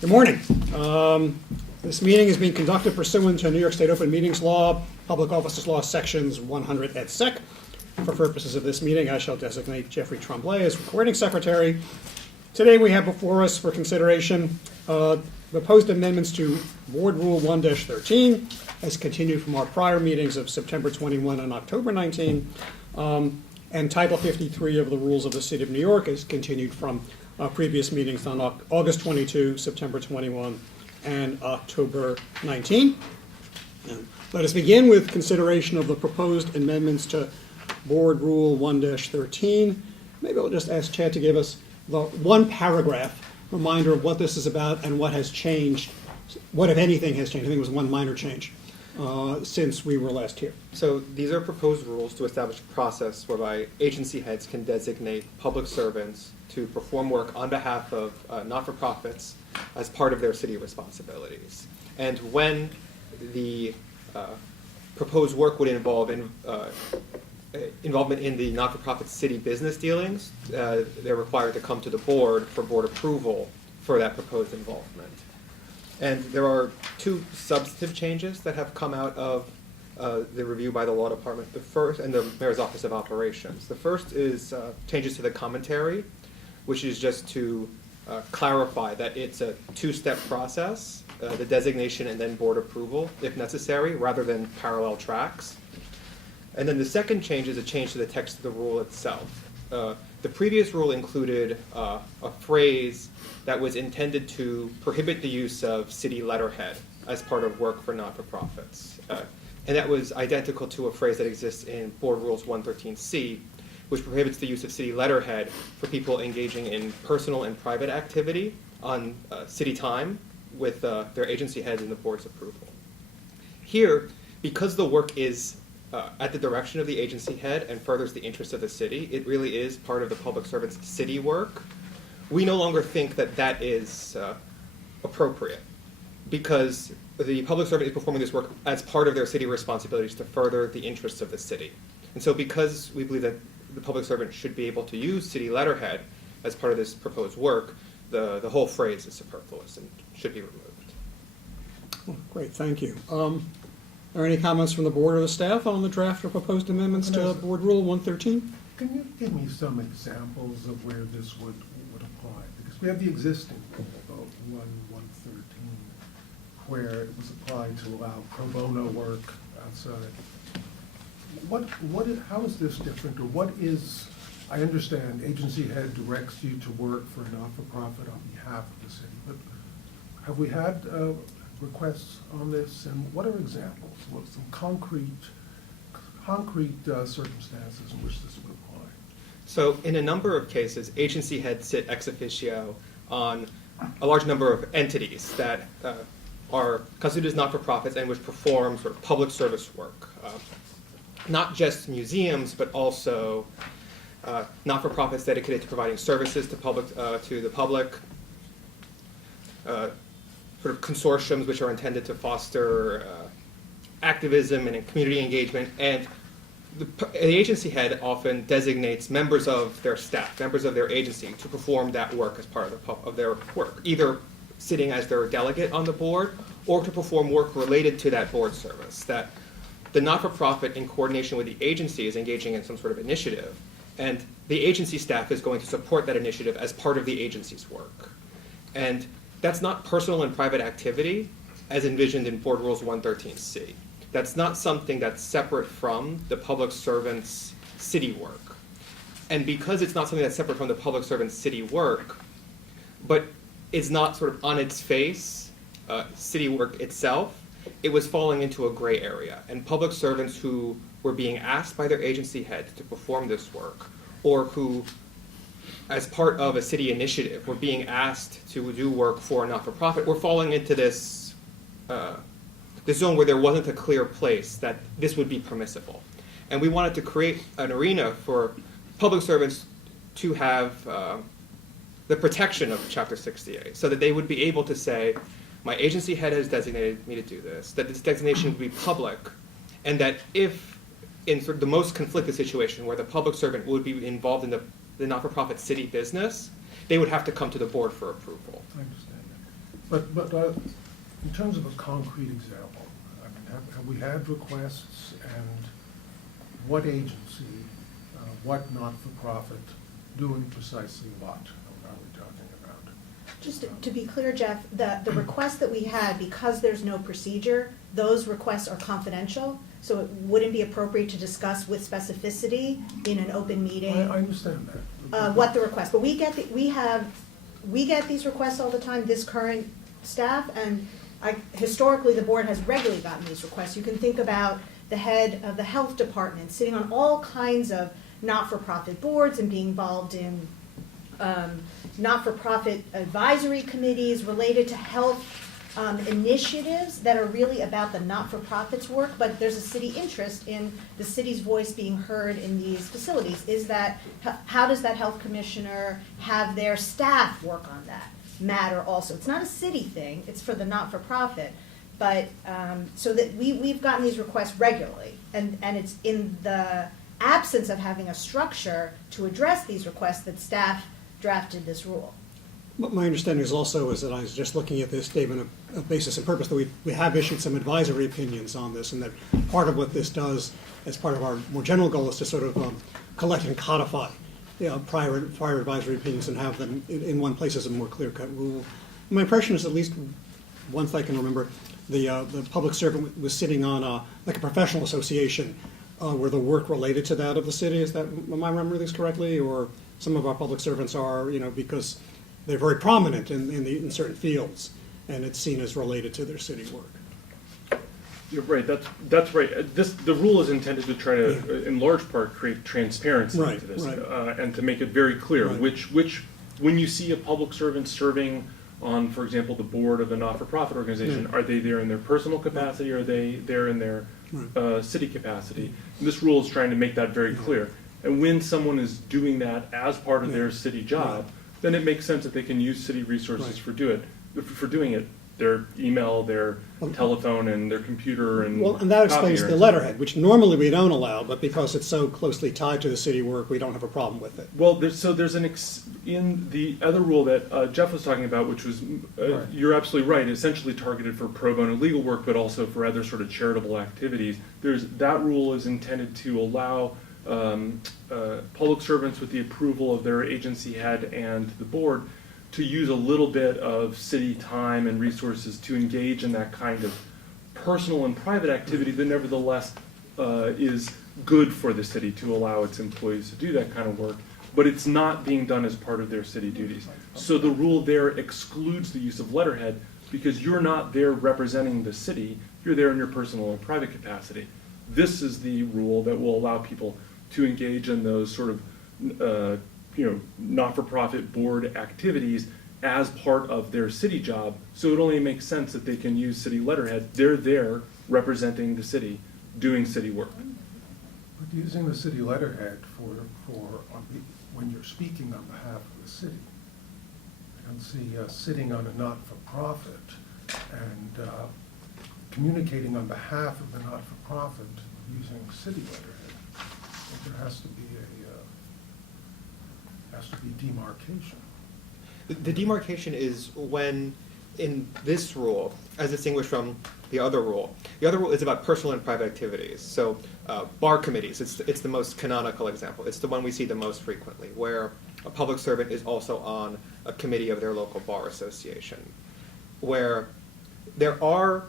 Good morning. This meeting is being conducted pursuant to New York State Open Meetings Law, Public Offices Law, Sections 100 et sec. For purposes of this meeting, I shall designate Jeffrey Tremblay as recording secretary. Today we have before us for consideration proposed amendments to Board Rule 1-13 as continued from our prior meetings of September 21 and October 19, and Title 53 of the Rules of the City of New York as continued from previous meetings on August 22, September 21, and October 19. Let us begin with consideration of the proposed amendments to Board Rule 1-13. Maybe I'll just ask Chad to give us the one paragraph reminder of what this is about and what has changed, what, if anything, has changed. I think it was one minor change since we were last here. So these are proposed rules to establish a process whereby agency heads can designate public servants to perform work on behalf of not-for-profits as part of their city responsibilities. And when the proposed work would involve involvement in the not-for-profit city business dealings, they're required to come to the board for board approval for that proposed involvement. And there are two substantive changes that have come out of the review by the law department. The first, and the mayor's office of operations. The first is changes to the commentary, which is just to clarify that it's a two-step process, the designation and then board approval, if necessary, rather than parallel tracks. And then the second change is a change to the text of the rule itself. The previous rule included a phrase that was intended to prohibit the use of city letterhead as part of work for not-for-profits. And that was identical to a phrase that exists in Board Rules 113C, which prohibits the use of city letterhead for people engaging in personal and private activity on city time with their agency heads and the board's approval. Here, because the work is at the direction of the agency head and furthers the interest of the city, it really is part of the public servant's city work. We no longer think that that is appropriate because the public servant is performing this work as part of their city responsibilities to further the interests of the city. And so because we believe that the public servant should be able to use city letterhead as part of this proposed work, the whole phrase is superfluous and should be removed. Oh, great, thank you. Are any comments from the board or the staff on the draft or proposed amendments to Board Rule 113? Can you give me some examples of where this would apply? Because we have the existing rule, 113, where it was applied to allow pro bono work outside. How is this different, or what is, I understand agency head directs you to work for a not-for-profit on behalf of the city, but have we had requests on this, and what are examples? What some concrete circumstances in which this would apply? So in a number of cases, agency heads sit ex officio on a large number of entities that are constituted as not-for-profits and which perform sort of public service work. Not just museums, but also not-for-profits dedicated to providing services to the public, sort of consortiums which are intended to foster activism and community engagement, and the agency head often designates members of their staff, members of their agency, to perform that work as part of their work, either sitting as their delegate on the board or to perform work related to that board service, that the not-for-profit in coordination with the agency is engaging in some sort of initiative, and the agency staff is going to support that initiative as part of the agency's work. And that's not personal and private activity as envisioned in Board Rules 113C. That's not something that's separate from the public servant's city work. And because it's not something that's separate from the public servant's city work, but it's not sort of on its face city work itself, it was falling into a gray area. And public servants who were being asked by their agency head to perform this work, or who, as part of a city initiative, were being asked to do work for a not-for-profit, were falling into this zone where there wasn't a clear place that this would be permissible. And we wanted to create an arena for public servants to have the protection of Chapter 68, so that they would be able to say, my agency head has designated me to do this, that this designation would be public, and that if, in sort of the most conflicted situation where the public servant would be involved in the not-for-profit city business, they would have to come to the board for approval. I understand that. But in terms of a concrete example, I mean, have we had requests, and what agency, what not-for-profit doing precisely what are we talking about? Just to be clear, Jeff, the requests that we had, because there's no procedure, those requests are confidential, so it wouldn't be appropriate to discuss with specificity in an open meeting I understand that. what the request. But we get these requests all the time, this current staff, and historically the board has regularly gotten these requests. You can think about the head of the health department sitting on all kinds of not-for-profit boards and being involved in not-for-profit advisory committees related to health initiatives that are really about the not-for-profits work, but there's a city interest in the city's voice being heard in these facilities. How does that health commissioner have their staff work on that matter also? It's not a city thing, it's for the not-for-profit, but so that we've gotten these requests regularly, and it's in the absence of having a structure to address these requests that staff drafted this rule. My understanding is also is that I was just looking at this statement of basis and purpose, that we have issued some advisory opinions on this, and that part of what this does as part of our more general goal is to sort of collect and codify prior advisory opinions and have them in one place as a more clear-cut rule. My impression is, at least once I can remember, the public servant was sitting on like a professional association where the work related to that of the city. Am I remembering this correctly? Or some of our public servants are, because they're very prominent in certain fields, and it's seen as related to their city work. You're right. That's right. The rule is intended to try to, in large part, create transparency Right, to this, right. And to make it very clear Right. which when you see a public servant serving on, for example, the board of a not-for-profit organization, are they there in their personal capacity, or are they there in their city capacity? And this rule is trying to make that very clear. And when someone is doing that as part of their city job, then it makes sense that they can use city resources for doing it. Their email, their telephone, and their computer, and And that explains copier the and letterhead, which normally we don't allow, but because it's so closely tied to the city work, we don't have a problem with it. Well, there's in the other rule that Jeff was talking about, which was, Right. you're absolutely right, essentially targeted for pro bono legal work, but also for other sort of charitable activities. That rule is intended to allow public servants, with the approval of their agency head and the board, to use a little bit of city time and resources to engage in that kind of personal and private activity that nevertheless is good for the city to allow its employees to do that kind of work, but it's not being done as part of their city duties. So the rule there excludes the use of letterhead, because you're not there representing the city, you're there in your personal and private capacity. This is the rule that will allow people to engage in those sort of not-for-profit board activities as part of their city job. So it only makes sense that they can use city letterhead. They're there representing the city, doing city work. But using the city letterhead when you're speaking on behalf of the city, I don't see sitting on a not-for-profit and communicating on behalf of the not-for-profit using city letterhead. I think there has to be demarcation. The demarcation is when, in this rule, as distinguished from the other rule is about personal and private activities. So bar committees, it's the most canonical example. It's the one we see the most frequently, where a public servant is also on a committee of their local bar association, where there are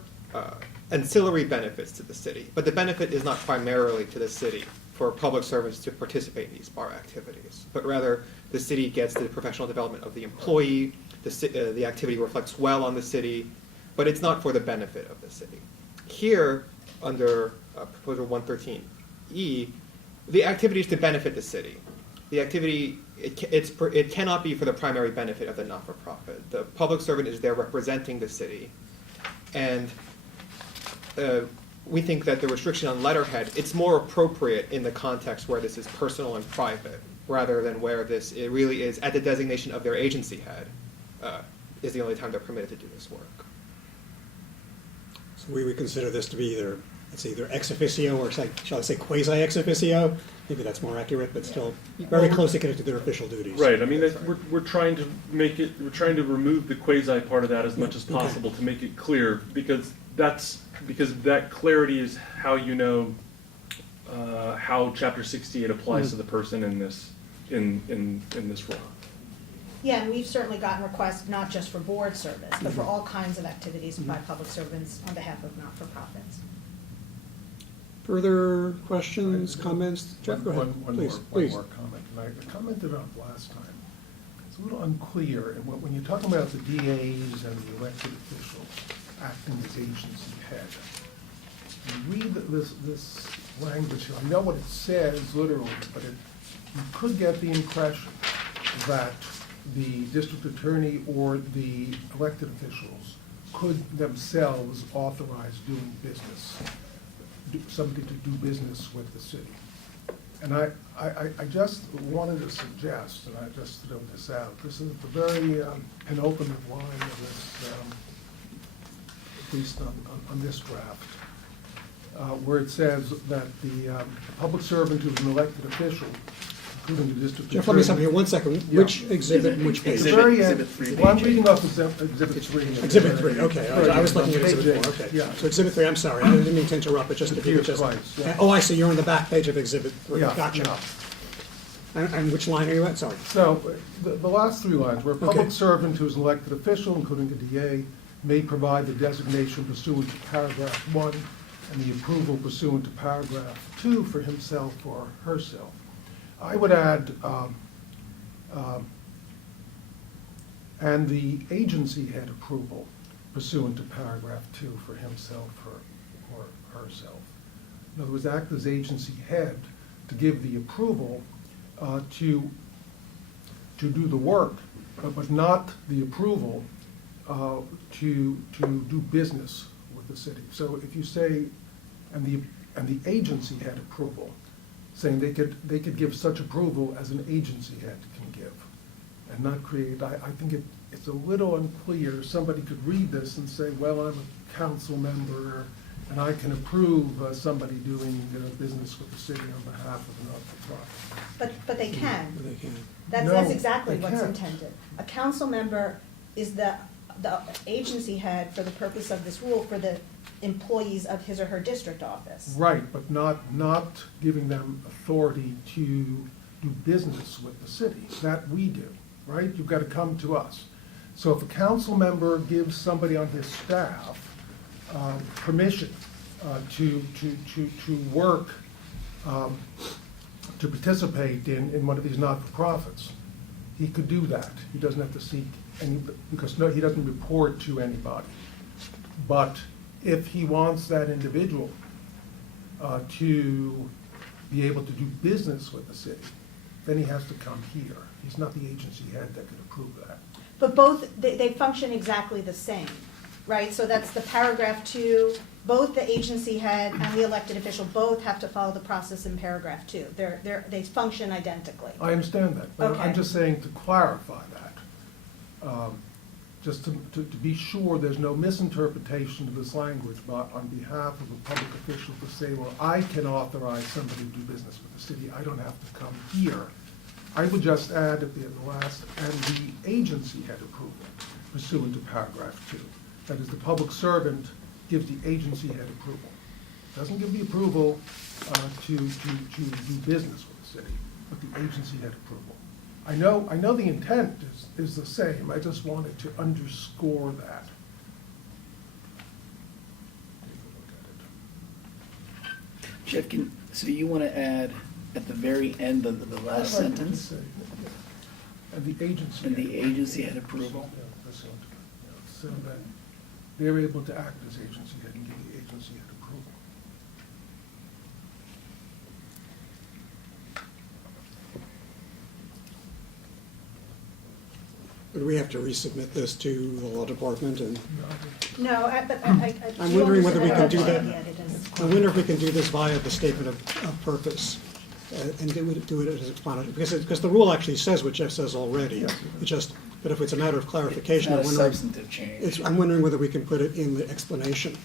ancillary benefits to the city, but the benefit is not primarily to the city for public servants to participate in these bar activities, but rather the city gets the professional development of the employee, the activity reflects well on the city, but it's not for the benefit of the city. Here, under Proposal 113E, the activity is to benefit the city. The activity, it cannot be for the primary benefit of the not-for-profit. The public servant is there representing the city, and we think that the restriction on letterhead, it's more appropriate in the context where this is personal and private, rather than where it really is at the designation of their agency head, is the only time they're permitted to do this work. So we would consider this to be either ex officio or, shall I say, quasi ex officio, maybe that's more accurate, but still very closely connected to their official duties. Right, I mean, we're trying to we're trying to remove the quasi part of that as much as possible to make it clear, because that clarity is how you know how Chapter 68 applies to the person in this role. Yeah, and we've certainly gotten requests, not just for board service, but for all kinds of activities by public servants on behalf of not-for-profits. Further questions, comments? Jeff, go ahead, One please. more comment. And I commented on it last time. It's a little unclear, and when you're talking about the DAs and the elected officials acting as agency head, you read this language here. I know what it says literally, but you could get the impression that the district attorney or the elected officials could themselves authorize doing business, somebody to do business with the city. And I just wanted to suggest, and I just throw this out, this is the very penultimate line of this, at least on this draft, where it says that the public servant who is an elected official, including the district attorney. Jeff, let me stop you here 1 second. Yeah. Which exhibit and which At page? the very end, Exhibit 3, well, I'm page reading off Exhibit 3. Exhibit 3, okay. I was looking at Page Exhibit 8, 4, okay. Yeah. So Exhibit 3, I'm sorry, I didn't mean to interrupt, but just It if you could appears just. twice, yeah. Oh, I see, you're on the back page of Exhibit 3. Yeah, Gotcha. yeah. And which line are you at? Sorry. So, the last three lines, where a public Okay. servant who is an elected official, including a DA, may provide the designation pursuant to paragraph 1 and the approval pursuant to paragraph 2 for himself or herself. I would add, and the agency head approval pursuant to paragraph 2 for himself or herself. In other words, act as agency head to give the approval to do the work, but not the approval to do business with the city. So if you say, and the agency head approval, saying they could give such approval as an agency head can give, and not create, I think it's a little unclear. Somebody could read this and say, well, I'm a council member, and I can approve somebody doing business with the city on behalf of a not-for-profit. But they can. They can. That's No, exactly they what's can't. intended. A council member is the agency head for the purpose of this rule for the employees of his or her district office. Right, but not giving them authority to do business with the city. That we do, right? You've got to come to us. So if a council member gives somebody on his staff permission to work, to participate in one of these not-for-profits, he could do that. He doesn't have to seek any, because he doesn't report to anybody. But if he wants that individual to be able to do business with the city, then he has to come here. He's not the agency head that could approve that. But both, they function exactly the same, right? So that's the paragraph 2, both the agency head and the elected official both have to follow the process in paragraph 2. They function identically. I understand that, but I'm Okay. just saying to clarify that, just to be sure there's no misinterpretation of this language on behalf of a public official to say, well, I can authorize somebody to do business with the city, I don't have to come here. I would just add at the last, and the agency head approval pursuant to paragraph 2. That is, the public servant gives the agency head approval. Doesn't give the approval to do business with the city, but the agency head approval. I know the intent is the same, I just wanted to underscore that. Take a look at it. Jeff, so you want to add at the very end of the last sentence, And the agency. and the head agency had approval? Yeah, that's what, so that they're able to act as agency head and give the agency head approval. Would we have to resubmit this to the law department? And No, but I'm you wondering whether we understand can do what that. I'm getting at. It is- I wonder if we can do this via the statement of purpose and do it as explanatory, because the rule actually says what Jeff says already. But if it's a matter of It's clarification, not I'm a wondering, substantive change. I'm wondering whether we can put it in the explanation.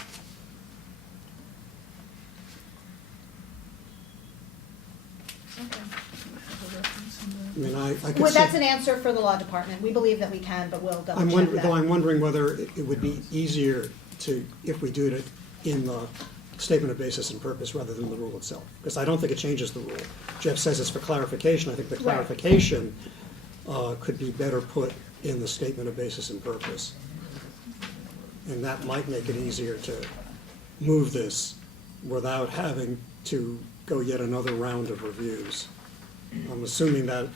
I could Well, see. that's an answer for the law department. We believe that we can, but we'll double check that. Though I'm wondering whether it would be easier to, if we do it in the statement of basis and purpose rather than the rule itself. Because I don't think it changes the rule. Jeff says it's for clarification. I think the Right. clarification could be better put in the statement of basis and purpose. And that might make it easier to move this without having to go yet another round of reviews. I'm assuming that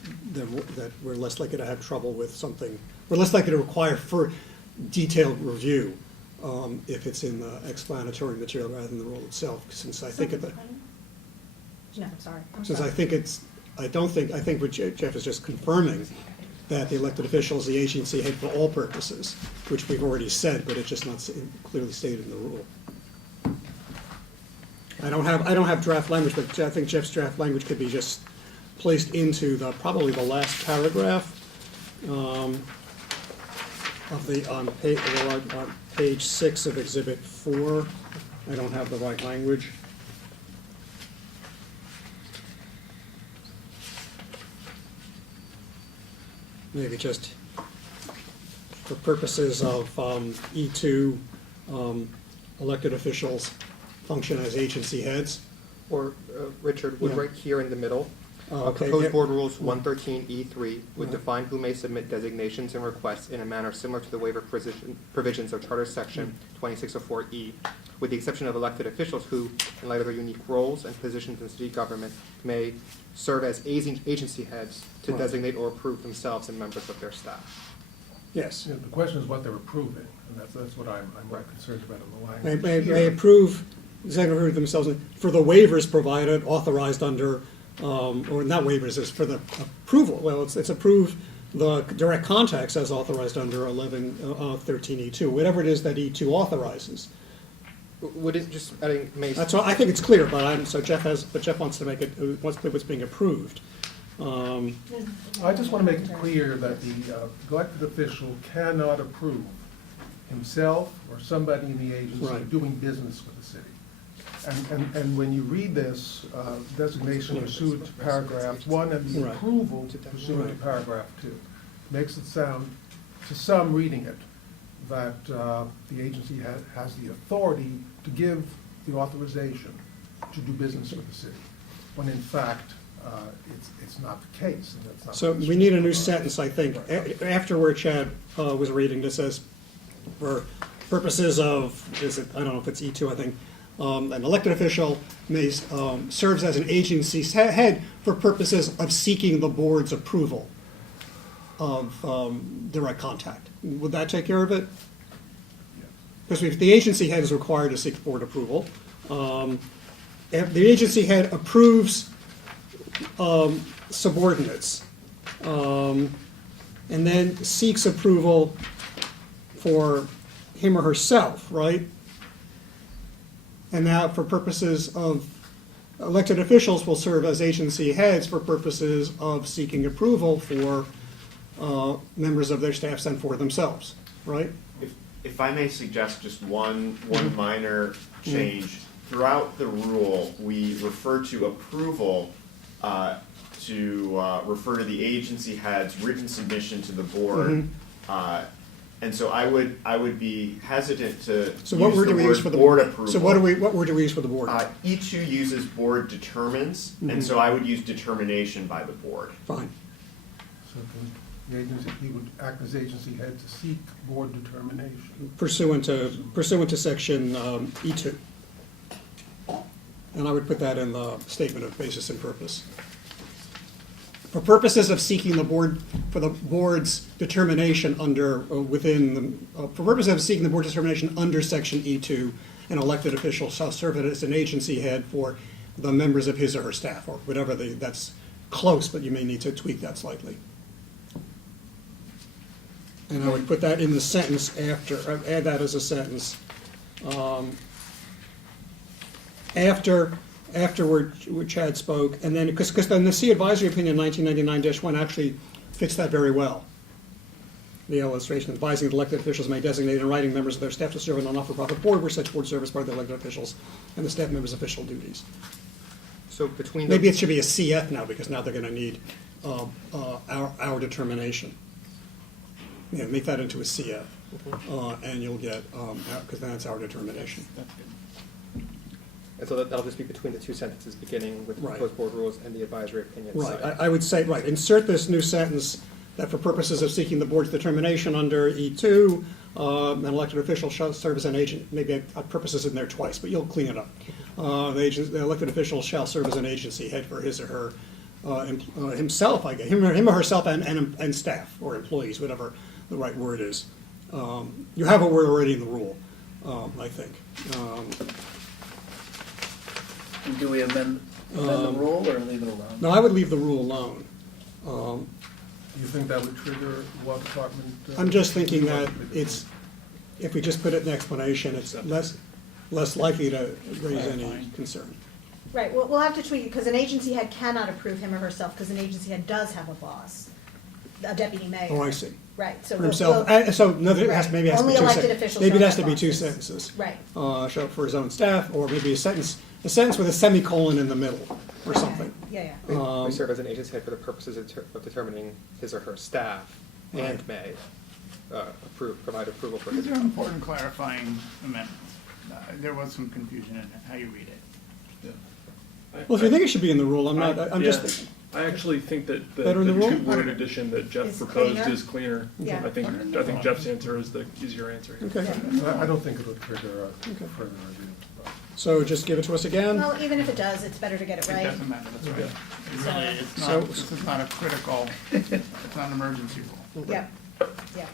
we're less likely to have trouble with something, we're less likely to require for detailed review if it's in the explanatory material rather than the rule itself, since I think of the, No, sorry. I'm since sorry. I think it's, I think what Jeff is just confirming, that the elected official is the agency head for all purposes, which we've already said, but it's just not clearly stated in the rule. I don't have draft language, but I think Jeff's draft language could be just placed into probably the last paragraph on page 6 of Exhibit 4. I don't have the right language. Maybe just for purposes of E2, elected officials function as agency heads. Or, Richard, would Yeah. right here in the middle, Okay, proposed yeah. board rules 113E3 would Right. define who may submit designations and requests in a manner similar to the waiver provisions of Charter Section 2604E, with the exception of elected officials who, in light of their unique roles and positions in city government, may serve as agency heads to Right. designate or approve themselves and members of their staff. Yes. You know, the question is what they're approving, and that's what I'm more concerned about in the language. May approve, executive themselves for the waivers provided, authorized under, or not waivers, it's for the approval. Well, it's approve the direct contacts as authorized under 13E2, whatever it is that E2 authorizes. Would it just, adding may, That's all, I think it's clear, but Jeff wants to make it, wants to clear what's being approved. I just want to make it clear that the elected official cannot approve himself or somebody in the agency Right. doing business with the city. And when you read this, designation pursuant to paragraph 1 and the Right. approval pursuant to Right. paragraph 2, makes it sound, to some reading it, that the agency has the authority to give the authorization to do business with the city, when in fact, it's not the case, and that's not. So we need a new sentence, I think, after where Chad was reading, that says, for purposes of, I don't know if it's E2, I think, an elected official may, serves as an agency head for purposes of seeking the board's approval of direct contact. Would that take care of it? Because if the agency head is required to seek board approval, if the agency head approves subordinates, and then seeks approval for him or herself, right? And now for purposes of, elected officials will serve as agency heads for purposes of seeking approval for members of their staff sent for themselves, right? If I may suggest just one minor change. Throughout the rule, we refer to approval to refer to the agency head's written submission to the board. And so I would be hesitant to So what use word the do we use word for the board approval. So what word do we use for the board? E2 uses board determines, and so I would use determination by the board. Fine. So the agency, he would act as agency head to seek board determination. Pursuant to section E2. And I would put that in the statement of basis and purpose. For purposes of seeking the board, for the board's determination under, for purposes of seeking the board determination under section E2, an elected official shall serve as an agency head for the members of his or her staff, or whatever that's close, but you may need to tweak that slightly. And I would put that in the sentence after, add that as a sentence. After where Chad spoke, and then, because then the C advisory opinion 1999-1 actually fits that very well. The illustration advising that elected officials may designate in writing members of their staff to serve on a not-for-profit board where such board service part of the elected officials and the staff members' official duties. so between the. Maybe it should be a CF now, because now they're going to need our determination. Yeah, make that into a CF, and you'll get, because then it's our determination. That's good. And so that'll just be between the two sentences, beginning with the Right. proposed board rules and the advisory opinion Right, side. I would say, right, insert this new sentence that for purposes of seeking the board's determination under E2, an elected official shall serve as an agent, maybe purpose is in there twice, but you'll clean it up. The elected official shall serve as an agency head for his or her, himself, I guess, him or herself and staff, or employees, whatever the right word is. You have a word already in the rule, I think. And do we amend the rule or leave it alone? No, I would leave the rule alone. Do you think that would trigger law department? I'm just thinking that it's, if we just put it in explanation, it's less likely to raise any Fine. concern. Right, we'll have to tweak it, because an agency head cannot approve him or herself, because an agency head does have a boss, a deputy mayor. Oh, I see. Right, so For we'll. himself, so no, it has, Right. maybe it has to be Only two elected sentences. officials Maybe it don't has to have be two bosses. sentences. Right. Show up for his own staff, or maybe a sentence with a semicolon in the middle, or Okay. something. Yeah, yeah. We serve as an agency head for the purposes of determining his or her staff and may provide approval for his. These are important clarifying amendments. There was some confusion in how you read it. Well, if you think it should be in the rule, I'm not, I'm just Yeah. thinking. I actually think that the Better in the rule? two-word addition that Jeff Is proposed cleaner? is cleaner. Yeah. I think Jeff's answer is the easier answer. Okay, I don't think it would trigger a Okay. further review. but- so just give it to us again. Well, even if it does, it's better to get it It right. doesn't matter, that's right. It really, it's So- not, this is not a critical, it's not an emergency rule. Yep, yeah.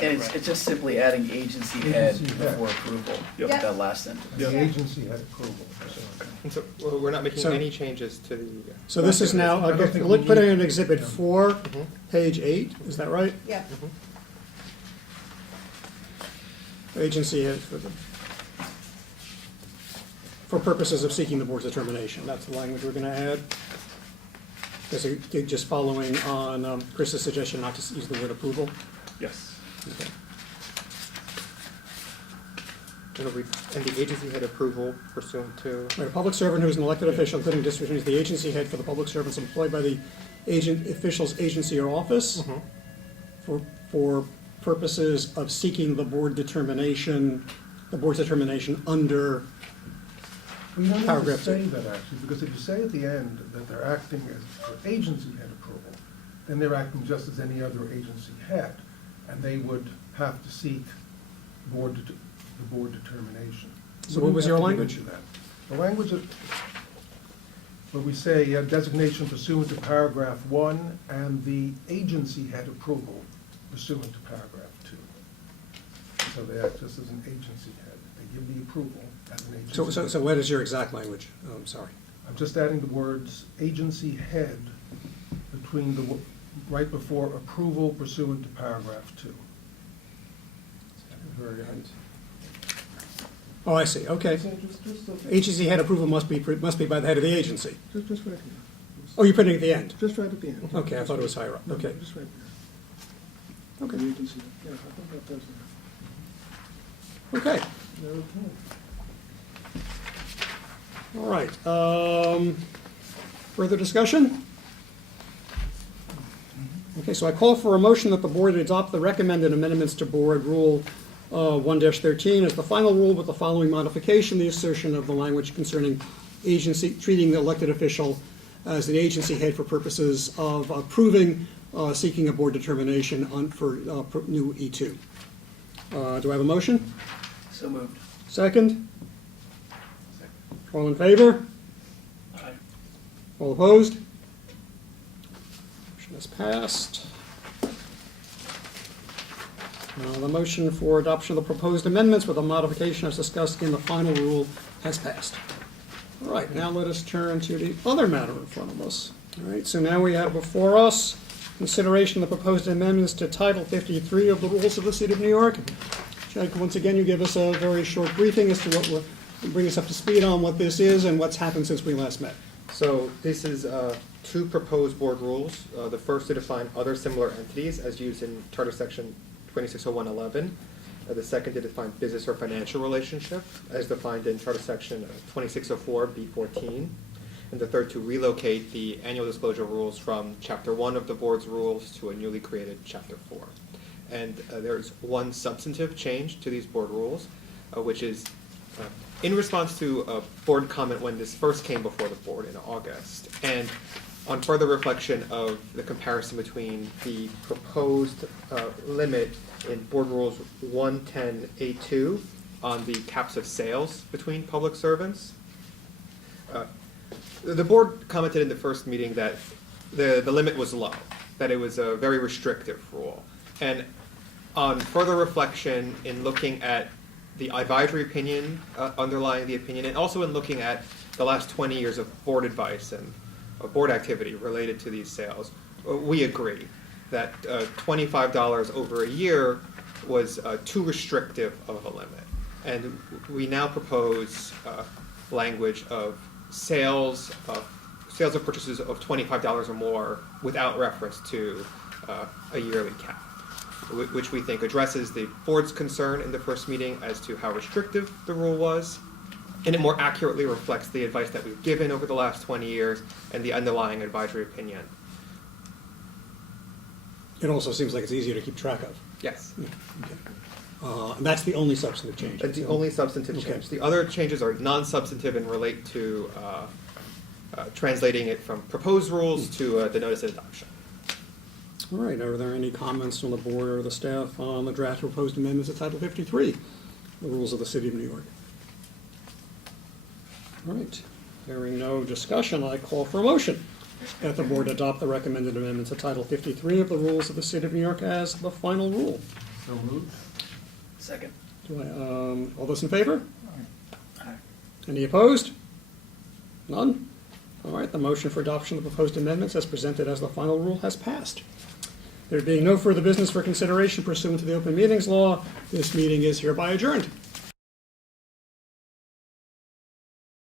And it's just simply adding agency head Agency head. before approval, Yep. Yeah. that last sentence. And the agency had approval. so- And so we're not making So- any changes to the. So this is now, I don't think we let's put it in need- Exhibit yeah. 4, Mhm. page 8, is that right? Yep, Agency head for purposes of seeking the board's determination. That's the language we're going to add. Just following on Chris's suggestion not to use the word approval. Yes. Okay. And the agency head approval pursuant to. Right, a public servant who is an elected official, including district attorney, is the agency head for the public servants employed by the official's agency or office for purposes of seeking the board's determination under. We don't have to Paragraph say two. that actually, because if you say at the end that they're acting as for agency head approval, then they're acting just as any other agency head, and they would have to seek the board determination. So what was your language? The language of, where we say designation pursuant to paragraph 1 and the agency head approval pursuant to paragraph 2. So they act just as an agency head. They give the approval as an agency. So what is your exact language? Oh, I'm sorry. I'm just adding the words agency head between right before approval pursuant to paragraph 2. At the very end. Oh, I see, okay. Agency head approval must be by the head of the agency. Just right here. Oh, you're putting it at the end? Just right at the end. Okay, I thought it was higher up, No, okay. Just right there. Okay. You can see it. Yeah, I think that does it. Okay, Okay. all right. Further discussion? Okay, so I call for a motion that the board adopt the recommended amendments to Board Rule 1-13 as the final rule with the following modification: the assertion of the language concerning agency, treating the elected official as an agency head for purposes of approving, seeking a board determination for new E2. Do I have a motion? So moved. Second? All in favor? Aye. All opposed? Motion is passed. The motion for adoption of the proposed amendments with a modification as discussed in the final rule has passed. All right, now let us turn to the other matter in front of us. All right, so now we have before us consideration of the proposed amendments to Title 53 of the Rules of the City of New York. Jack, once again, you give us a very short briefing as to what bring us up to speed on what this is and what's happened since we last met. So this is two proposed board rules. The first to define other similar entities as used in Charter Section 260111. The second to define business or financial relationship as defined in Charter Section 2604 B14. And the third, to relocate the annual disclosure rules from Chapter 1 of the board's rules to a newly created Chapter 4. And there's one substantive change to these board rules, which is in response to a board comment when this first came before the board in August, and on further reflection of the comparison between the proposed limit in Board Rules 110A2 on the caps of sales between public servants. The board commented in the first meeting that the limit was low, that it was a very restrictive rule. And on further reflection in looking at the advisory opinion underlying the opinion, and also in looking at the last 20 years of board advice and board activity related to these sales, we agree that $25 over a year was too restrictive of a limit. And we now propose language of sales of purchases of $25 or more without reference to a yearly cap, which we think addresses the board's concern in the first meeting as to how restrictive the rule was, and it more accurately reflects the advice that we've given over the last 20 years and the underlying advisory opinion. It also seems like it's easier to keep track of. Yes. Okay. And that's the only substantive change. That's the only substantive Okay. change. The other changes are non-substantive and relate to translating it from proposed rules to the notice of adoption. All right, are there any comments from the board or the staff on the draft proposed amendments to Title 53, the rules of the City of New York? All right, hearing no discussion, I call for a motion that the board adopt the recommended amendments to Title 53 of the rules of the City of New York as the final rule. So moved. Second. All those in favor? Aye. Any opposed? None? All right, the motion for adoption of the proposed amendments as presented as the final rule has passed. There being no further business for consideration pursuant to the open meetings law, this meeting is hereby adjourned.